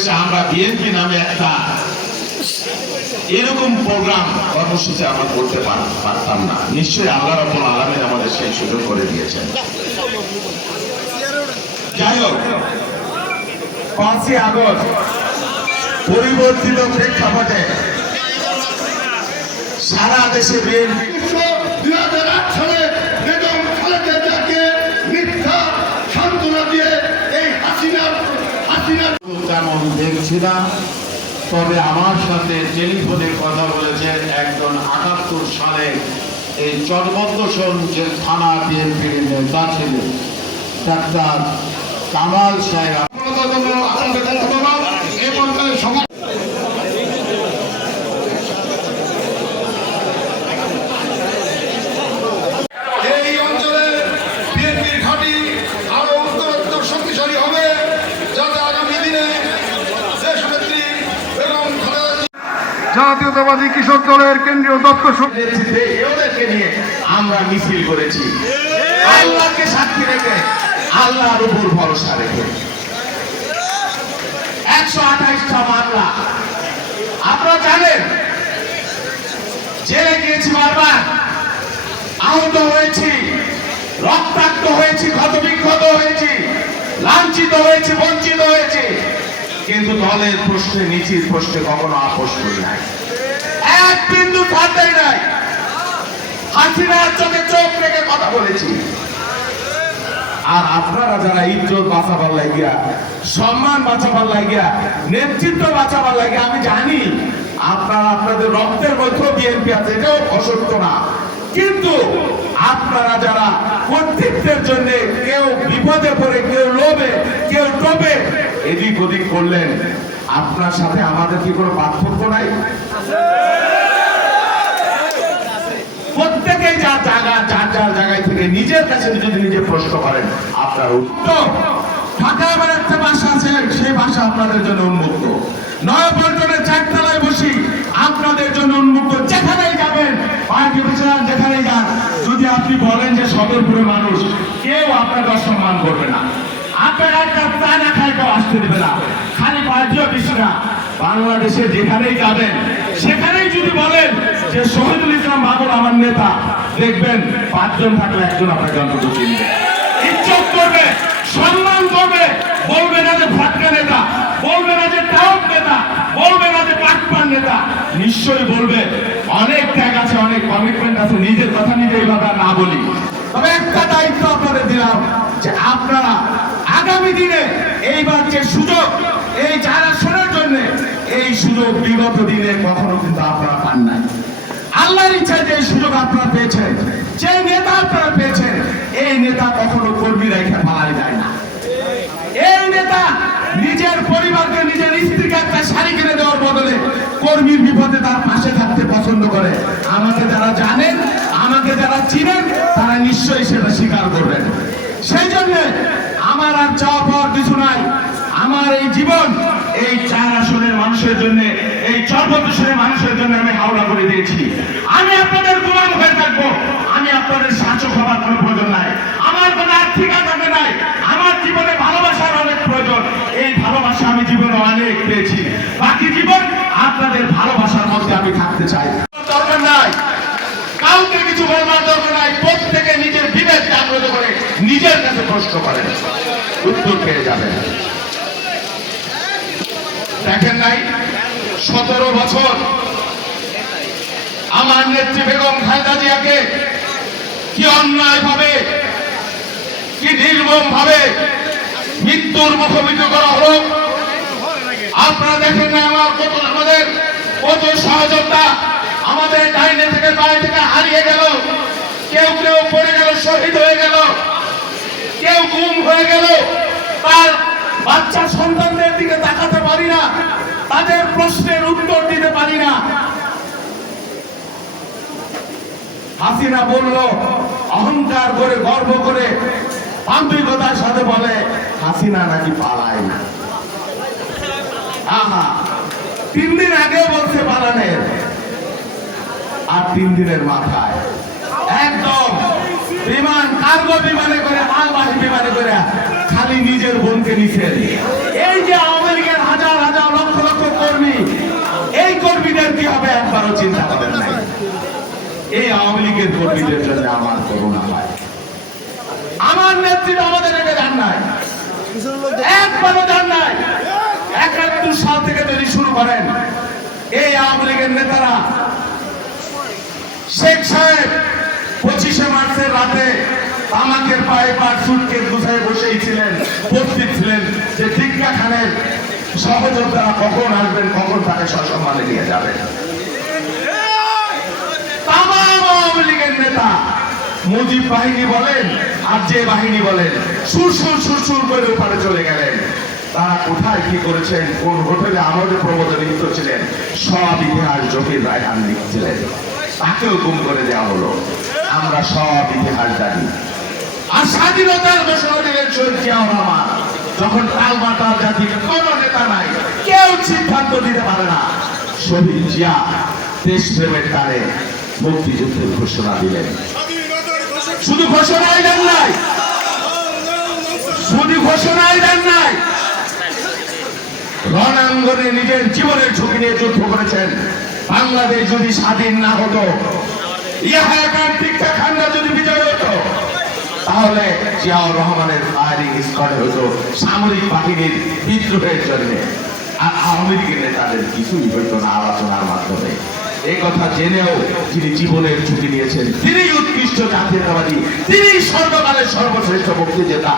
পরিবেশে আমরা বিএনপি নামে একটা এরকম প্রোগ্রাম কর্মসূচি আমরা করতে পারতাম না। নিশ্চয়ই আল্লাহ রব্বুল আলমিন আমাদের সেই সুযোগ করে দিয়েছেন। যাই হোক, পাঁচই আগস্ট, পরিবর্তিত প্রেক্ষাপটে সারা দেশে বিএনপি তেমন দেখছি না তবে আমার সাথে টেলিফোনে কথা বলেছেন একজন আটাত্তর সালে এই চরমদ্দসন যে থানা বিএনপির নেতা ছিলেন, ডাক্তার কামাল সাহেব ধন্যবাদ এই পর্যায়ে সমাজ এই অঞ্চলে বিএনপির ঘাঁটি আরও উত্তরোত্তর শক্তিশালী হবে যাতে আগামী দিনে দেশ নেত্রী বেগম খালেদা জিয়া জাতীয়তাবাদী কৃষক দলের কেন্দ্রীয় দপ্তর ওদেরকে নিয়ে আমরা মিছিল করেছি। আল্লাহকে সাক্ষী রেখে আল্লাহর উপর ভরসা রেখে। একশো আঠাইশটা মামলা। আপনারা জানেন, জেলে গিয়েছি বারবার। আহত হয়েছি, রক্তাক্ত হয়েছি, ক্ষতবিক্ষত হয়েছি লাঞ্ছিত হয়েছি বঞ্চিত হয়েছি কিন্তু দলের প্রশ্নে নিচির প্রশ্নে কখনো আপোষ নাই। এক বিন্দু ছাড়তেই নাই। হাসিনার চোখে চোখ রেখে কথা বলেছি। আর আপনারা যারা ইজ্জত বাঁচাবার লাগিয়া, সম্মান বাঁচাবার লাগিয়া, নেতৃত্ব বাঁচাবার লাগিয়া, আমি জানি আপনারা আপনাদের রক্তের মধ্যে বিএনপি আছে, এটাও অসত্য না। কিন্তু আপনারা যারা কর্তৃত্বের জন্য কেউ বিপদে পড়ে, কেউ লোভে, কেউ টোপে, এদিক ওদিক করলেন। আপনার সাথে আমাদের কি কোনো পার্থক্য নাই? প্রত্যেকেই যার জায়গা, যার যার জায়গায় থেকে নিজের কাছে যদি নিজে প্রশ্ন করেন, আপনার উত্তর। ঢাকায় আমার একটা বাসা আছে, সেই বাসা আপনাদের জন্য উন্মুক্ত। চারতলায় বসি আপনাদের জন্য উন্মুক্ত যেখানেই যাবেন পার্টি প্রেসিডেন্ট যেখানেই যান যদি আপনি বলেন যে সদরপুরের মানুষ কেউ আপনাকে অসম্মান করবে না আপনার একটা চা না দেবে না। খালি অফিস না বাংলাদেশে যেখানেই যাবেন, সেখানেই যদি বলেন যে শহীদুল ইসলাম বাবুর আমার নেতা, দেখবেন পাঁচজন থাকলে একজন আপনাকে অন্তত চিনবে। করবে, সম্মান করবে, বলবে না যে নেতা, বলবে না যে নেতা, বলবে না যে পাটপান নেতা। নিশ্চয়ই বলবে, অনেক ত্যাগ আছে, অনেক কমিটমেন্ট আছে, নিজের কথা নিজে এইভাবে না বলি। তবে একটা দায়িত্ব আপনাদের দিলাম যে আপনারা আগামী দিনে এইবার যে সুযোগ, এই যারা শোনার জন্য, এই সুযোগ বিগত দিনে কখনো কিন্তু আপনারা পান নাই। আল্লাহর ইচ্ছায় যে সুযোগ আপনারা পেয়েছেন, যে নেতা আপনারা পেয়েছেন, এই নেতা কখনো কর্মী রেখে পালাই যায় না। এই নেতা নিজের পরিবারকে, নিজের স্ত্রীকে একটা শাড়ি কিনে দেওয়ার বদলে কর্মীর বিপদে তার পাশে থাকতে পছন্দ করে। আমাকে যারা জানেন আমাকে যারা চিনেন তারা নিশ্চয়ই সেটা স্বীকার করবেন সেই জন্য আমার আর চাওয়া পাওয়ার কিছু নাই আমার এই জীবন এই চার আসনের মানুষের জন্য এই চর্বত মানুষের জন্য আমি হাওড়া করে দিয়েছি আমি আপনাদের গোলাম হয়ে থাকব আমি আপনাদের শাসক হবার কোনো প্রয়োজন নাই আমার কোনো আর্থিক আঘাতে নাই আমার জীবনে ভালোবাসার অনেক প্রয়োজন এই ভালোবাসা আমি জীবনে অনেক পেয়েছি বাকি জীবন আপনাদের ভালোবাসার মধ্যে আমি থাকতে চাই দরকার নাই কাউকে কিছু বলবার দরকার নাই প্রত্যেকে নিজের বিবেক জাগ্রত করে নিজের কাছে প্রশ্ন করেন উত্তর পেয়ে যাবেন দেখেন নাই? সতেরো বছর। আমার নেত্রী বেগম খালেদা জিয়াকে কি অন্যায় ভাবে, কি নির্মম ভাবে মৃত্যুর মুখোমুখি করা হলো? আপনারা দেখেন না আমার কত আমাদের, কত সহযোগিতা আমাদের ডাইনে থেকে বাড়ি থেকে হারিয়ে গেল। কেউ কেউ পড়ে গেল, শহীদ হয়ে গেল। কেউ গুম হয়ে গেল। তার বাচ্চা সন্তানদের দিকে তাকাতে পারি না। তাদের প্রশ্নের উত্তর দিতে পারি না। হাসিনা বলল, অহংকার করে, গর্ব করে আন্তরিকতার সাথে বলে, হাসিনা নাকি পালায় না? আহা, তিন দিন আগেও বলছে পালানের, আর তিন দিনের মাথায়। একদম, বিমান, কার্গো বিমানে করে মালবাহী বিমানে করে আলী নিজের বোনকে নিছেন এই যে আওয়ামী লীগের হাজার হাজার লক্ষ লক্ষ কর্মী, এই কর্মীদের কি হবে একবারও চিন্তা করেন নাই? এই আওয়ামী লীগের কর্মীদের জন্য আমার করুণা হয় আমার নেতৃত্ব আমাদের এটা জান নাই। একবারও জান নাই। একাত্তর সাল থেকে যদি শুরু করেন, এই আওয়ামী লীগের নেতারা, শেখ সাহেব, পঁচিশে মার্চের রাতে আমাকের পায়ে পা সুটকেস গুছায় বসেই ছিলেন, উপস্থিত ছিলেন যে দীক্ষা খানের সহযোদ্ধারা কখন আসবেন, কখন তাকে সসম্মানে নিয়ে যাবেন। তাম আওয়ামী লীগের নেতা, মুজিব বাহিনী বলেন, আর যে বাহিনী বলেন, সুর সুর সুর করে ওপারে চলে গেলেন। তারা কোথায় কি করেছেন, কোন হোটেলে আমাদের প্রমোদে লিপ্ত ছিলেন, সব ইতিহাস জহির রায়হান লিখছিলেন। তাকেও গুম করে দেওয়া হলো। আমরা সব ইতিহাস জানি। আর স্বাধীনতার ঘোষণা দিলেন শহীদ জিয়াউর রহমান। যখন কালমাটার জাতির কোন নেতা নাই কেউ সিদ্ধান্ত দিতে পারে না। শহীদ জিয়া দেশপ্রেমের টানে মুক্তিযুদ্ধের ঘোষণা দিলেন। শুধু ঘোষণাই দেন নাই। শুধু ঘোষণাই দেন নাই। রণাঙ্গনে নিজের জীবনের ঝুঁকি নিয়ে যুদ্ধ করেছেন। বাংলাদেশ যদি স্বাধীন না হতো ইহা তাহলে জিয়াউর রহমানের ফায়ারিং স্কোয়াড হতো সামরিক বাহিনীর বিদ্রোহের জন্য। আর আওয়ামী লীগের নেতাদের কিছুই হইতো না আলোচনার মাধ্যমে। এই কথা জেনেও যিনি জীবনের ঝুঁকি নিয়েছেন তিনি উৎকৃষ্ট জাতীয়তাবাদী তিনি সর্বকালের সর্বশ্রেষ্ঠ মুক্তিযোদ্ধা।